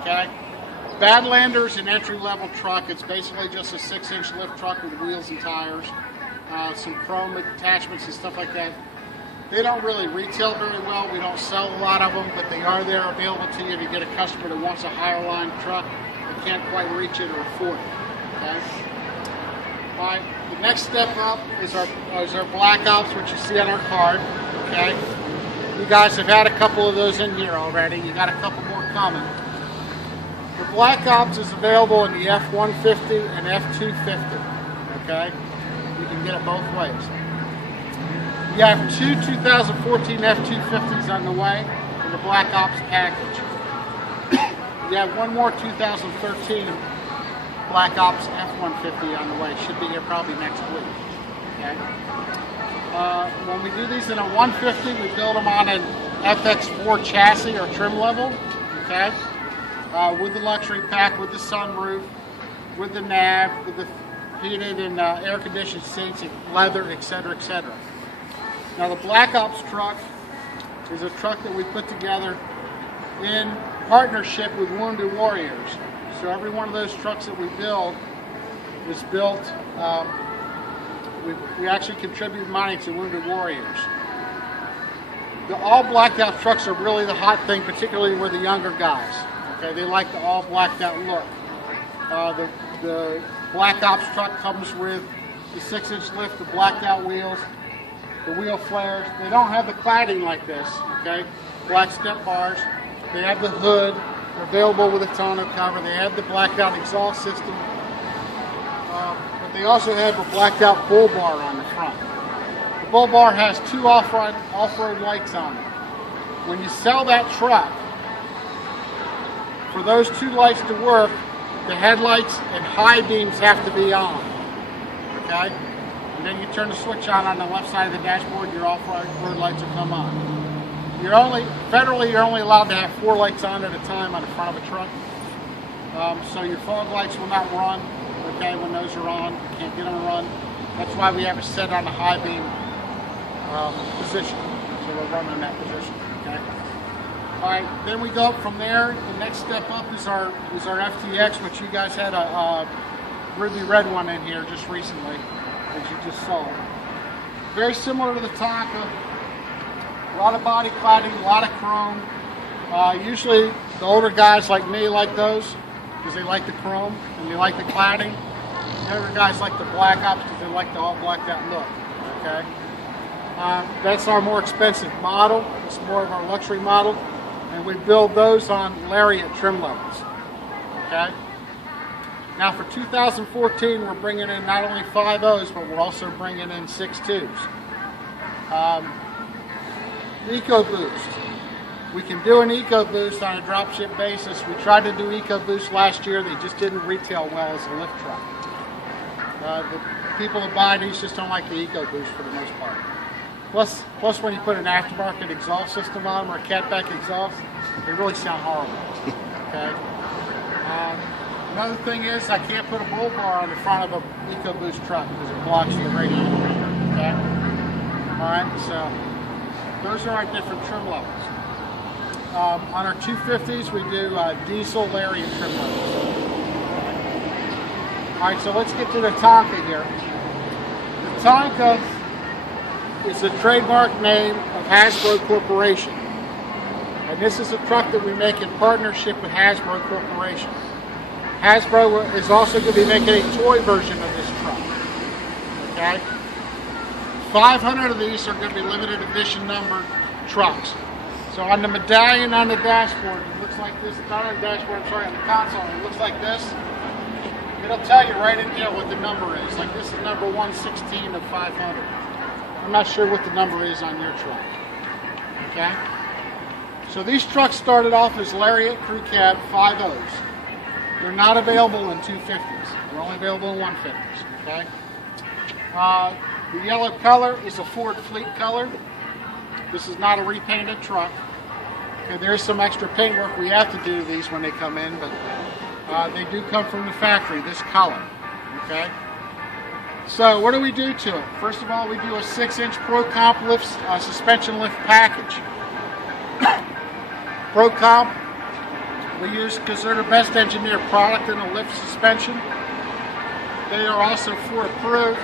Okay. Badlander is an entry-level truck. It's basically just a 6-inch lift truck with wheels and tires, some chrome attachments and stuff like that. They don't really retail very well. We don't sell a lot of them, but they are there available to you to get a customer that wants a higher line truck that can't quite reach it or afford it. Okay. All right. The next step up is our Black Ops, which you see on our card. Okay. You guys have had a couple of those in here already. You got a couple more coming. The Black Ops is available in the F-150 and F-250. Okay. You can get it both ways. You have two 2014 F-250s on the way in the Black Ops package. You have one more 2013 Black Ops F-150 on the way. Should be here probably next week. Okay. When we do these in a 150, we build them on an FTX Ford chassis or trim level. Okay. With the luxury pack, with the sunroof, with the nav, with the heated and air-conditioned seats, leather, etc., etc. Now the Black Ops truck is a truck that we put together in partnership with Wounded Warriors. So every one of those trucks that we build is built, we actually contribute money to Wounded Warriors. The all blacked out trucks are really the hot thing, particularly with the younger guys. Okay, they like the all blacked out look. The Black Ops truck comes with the 6-inch lift, the blacked out wheels, the wheel flares. They don't have the cladding like this, okay? Black step bars. They have the hood. They're available with a tonneau cover. They have the blacked out exhaust system. But they also have a blacked out bull bar on the front. The bull bar has two off-road lights on it. When you sell that truck, for those two lights to work, the headlights and high beams have to be on, okay? And then you turn the switch on the left side of the dashboard, your off-road lights will come on. Federally, you're only allowed to have 4 lights on at a time on the front of a truck. So your fog lights will not run, okay, when those are on. You can't get them to run. That's why we have it set on the high beam position. So we're running in that position, okay? All right, then we go up from there. The next step up is our FTX, which you guys had a ruby red one in here just recently, as you just saw. Very similar to the Tonka. A lot of body cladding, a lot of chrome. Usually the older guys like me like those because they like the chrome and they like the cladding. The younger guys like the Black Ops because they like the all blacked out look. Okay. That's our more expensive model. It's more of our luxury model. And we build those on Lariat trim levels. Okay. Now for 2014, we're bringing in not only 5.0s, but we're also bringing in 6.2s. EcoBoost. We can do an EcoBoost on a dropship basis. We tried to do EcoBoost last year. They just didn't retail well as a lift truck. The people that buy these just don't like the EcoBoost for the most part. Plus when you put an aftermarket exhaust system on them or a catback exhaust, they really sound horrible. Okay. Another thing is I can't put a bull bar on the front of an EcoBoost truck because it blocks the radiator. Okay. All right. So those are our different trim levels. On our 250s, we do diesel Lariat trim levels. All right. So let's get to the Tonka here. The Tonka is the trademark name of Hasbro Corporation. And this is a truck that we make in partnership with Hasbro Corporation. Hasbro is also going to be making a toy version of this truck. Okay? 500 of these are going to be limited edition numbered trucks. So on the medallion on the dashboard, it looks like this. Not on the dashboard, I'm sorry, on the console, it looks like this. It'll tell you right in here what the number is. Like this is number 116 of 500. I'm not sure what the number is on your truck. Okay? So these trucks started off as Lariat Crew Cab 5.0s. They're not available in 250s. They're only available in 150s. Okay? The yellow color is a Ford Fleet color. This is not a repainted truck. Okay, there's some extra paint work we have to do to these when they come in, but they do come from the factory, this color. Okay? So what do we do to it? First of all, we do a 6-inch Pro Comp lift, suspension lift package. Pro Comp We use, because they're the best engineered product in a lift suspension. They are also Ford approved.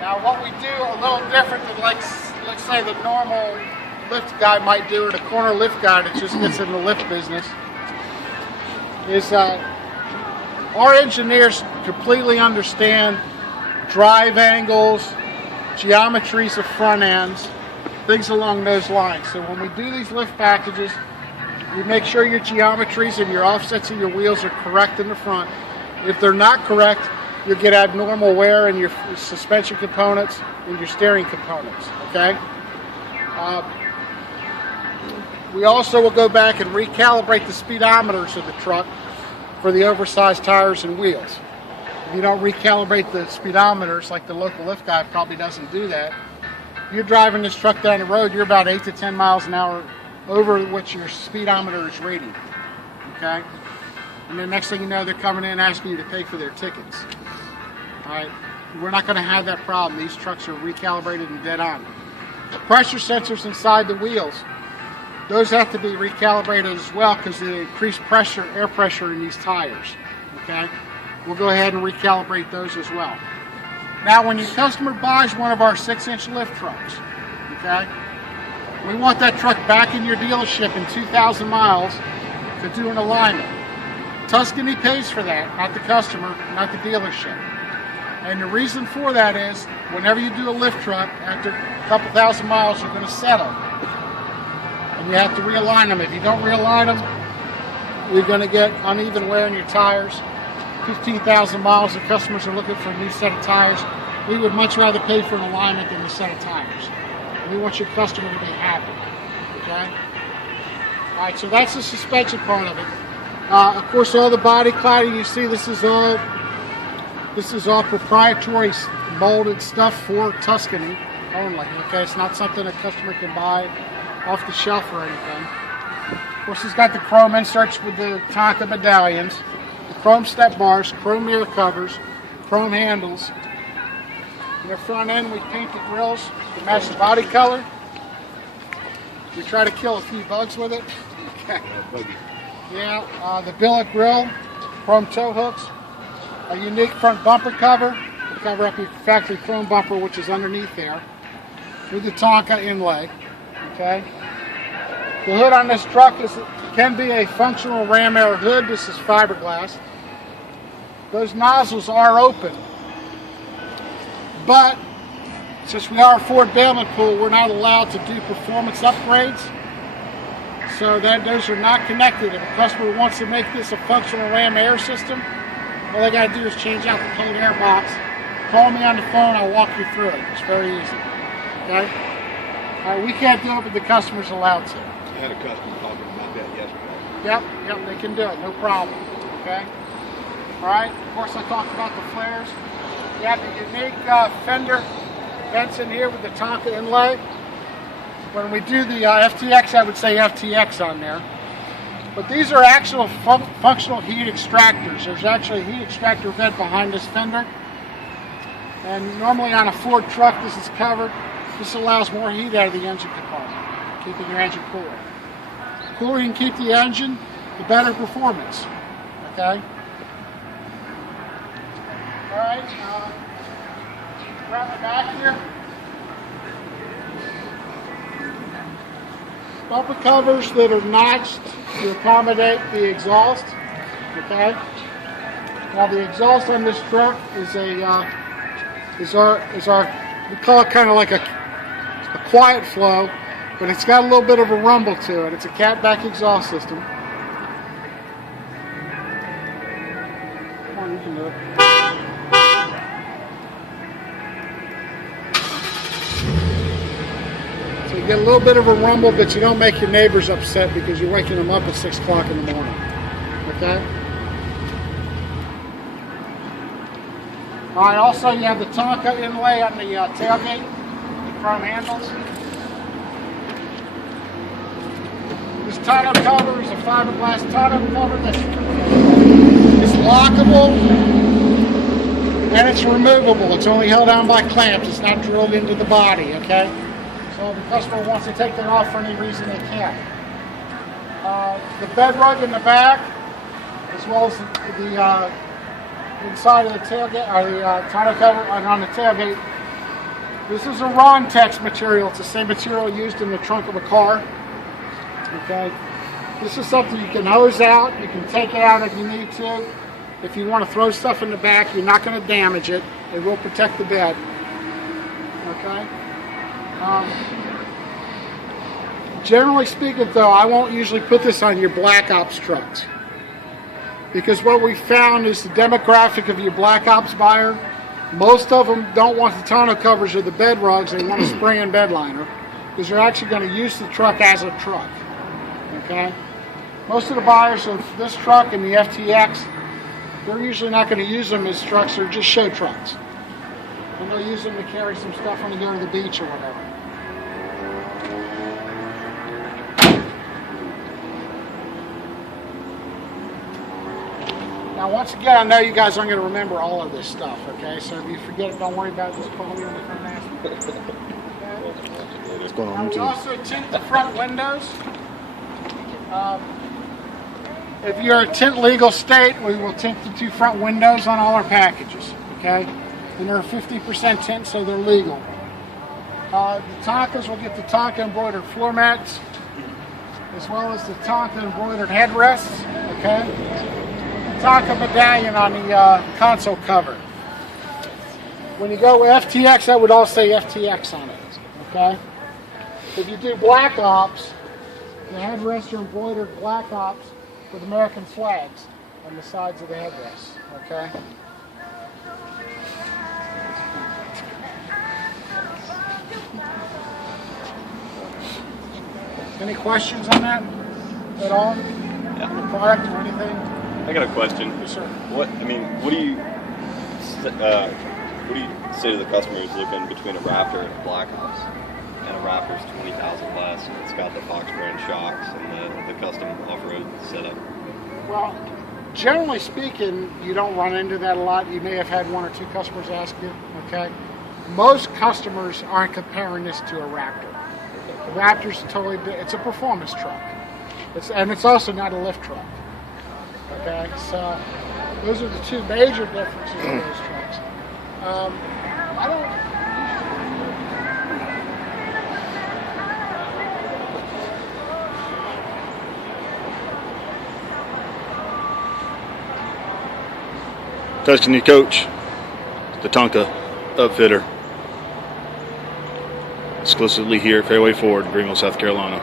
Now what we do a little different than let's say the normal lift guy might do, or the corner lift guy that just gets in the lift business, is our engineers completely understand drive angles, geometries of front ends, things along those lines. So when we do these lift packages, you make sure your geometries and your offsets of your wheels are correct in the front. If they're not correct, you'll get abnormal wear in your suspension components and your steering components, okay? We also will go back and recalibrate the speedometers of the truck for the oversized tires and wheels. If you don't recalibrate the speedometers, like the local lift guy probably doesn't do that, you're driving this truck down the road, you're about 8 to 10 miles an hour over what your speedometer is reading, okay? And then next thing you know, they're coming in asking you to pay for their tickets. All right, we're not going to have that problem. These trucks are recalibrated and dead on. The pressure sensors inside the wheels, those have to be recalibrated as well because of the increased pressure, air pressure in these tires, okay? We'll go ahead and recalibrate those as well. Now, when your customer buys one of our 6-inch lift trucks, okay, we want that truck back in your dealership in 2,000 miles to do an alignment. Tuscany pays for that, not the customer, not the dealership. And the reason for that is, whenever you do a lift truck, after a couple thousand miles, you're going to settle. And you have to realign them. If you don't realign them, you're going to get uneven wear in your tires. 15,000 miles, the customers are looking for a new set of tires. We would much rather pay for an alignment than a set of tires. We want your customer to be happy, okay? All right, so that's the suspension part of it. Of course, all the body cladding you see, this is all proprietary molded stuff for Tuscany only, okay? It's not something a customer can buy off the shelf or anything. Of course, it's got the chrome inserts with the Tonka medallions, the chrome step bars, chrome mirror covers, chrome handles. In the front end, we paint the grills to match the body color. We try to kill a few bugs with it. Okay. Yeah, the billet grill, chrome tow hooks, a unique front bumper cover to cover up your factory chrome bumper, which is underneath there, with the Tonka inlay. Okay. The hood on this truck can be a functional ram air hood. This is fiberglass. Those nozzles are open, but since we are a Ford bailment pool, we're not allowed to do performance upgrades. So those are not connected. If a customer wants to make this a functional ram air system, all they got to do is change out the cold air box. Call me on the phone, I'll walk you through it. It's very easy. Okay? All right, we can't do it, but the customer's allowed to. I had a customer talking about that yesterday. Yep, they can do it, no problem. Okay? All right, of course I talked about the flares. You have the unique fender vents in here with the Tonka inlay. When we do the FTX, I would say FTX on there. But these are actual functional heat extractors. There's actually a heat extractor vent behind this fender. And normally on a Ford truck, this is covered. This allows more heat out of the engine compartment, keeping your engine cooler. The cooler you can keep the engine, the better performance. Okay? All right, around the back here. Bumper covers that are notched to accommodate the exhaust. Okay. Now the exhaust on this truck is our we call it kind of like a quiet flow, but it's got a little bit of a rumble to it. It's a catback exhaust system. Come on, you can do it. So you get a little bit of a rumble, but you don't make your neighbors upset because you're waking them up at 6 o'clock in the morning. Okay? All right, also you have the Tonka inlay on the tailgate, the chrome handles. This tonneau cover is a fiberglass tonneau cover that's lockable and it's removable. It's only held down by clamps. It's not drilled into the body, okay? So if the customer wants to take that off for any reason, they can. The bed rug in the back, as well as the inside of the tailgate, or the tonneau cover on the tailgate. This is a Ron-Tex material. It's the same material used in the trunk of a car. Okay. This is something you can hose out. You can take it out if you need to. If you want to throw stuff in the back, you're not going to damage it. It will protect the bed. Okay. Generally speaking, though, I won't usually put this on your Black Ops trucks, because what we found is the demographic of your Black Ops buyer, most of them don't want the tonneau covers or the bed rugs. They want a spray-in bed liner, because they're actually going to use the truck as a truck. Okay. Most of the buyers of this truck and the FTX, they're usually not going to use them as trucks. They're just show trucks. And they'll use them to carry some stuff when they go to the beach or whatever. Now, once again, I know you guys aren't going to remember all of this stuff, okay? So if you forget it, don't worry about it. Just call me on the phone and ask me. Okay? What's going on Now, we too? also tint the front windows. If you're a tint legal state, we will tint the 2 front windows on all our packages, okay? And they're 50% tint, so they're legal. The Tonkas will get the Tonka embroidered floor mats, as well as the Tonka embroidered headrests, okay? The Tonka medallion on the console cover. When you go with FTX, that would all say FTX on it, okay? If you do Black Ops, the headrests are embroidered Black Ops with American flags on the sides of the headrests, okay? Any questions on that at all? Yeah. The product or anything? I got a question. Yes, sir. What do you say to the customer who's looking between a Raptor and a Black Ops? And a Raptor's $20,000 less, and it's got the Fox brand shocks and the custom off-road setup. Well, generally speaking, you don't run into that a lot. You may have had 1 or 2 customers ask you, okay? Most customers aren't comparing this to a Raptor. The Raptor's totally, it's a performance truck. And it's also not a lift truck. Okay, so those are the 2 major differences in those trucks. I don't. Tuscany Coach, the Tonka Upfitter. Exclusively here at Fairway Ford, Greenville, South Carolina.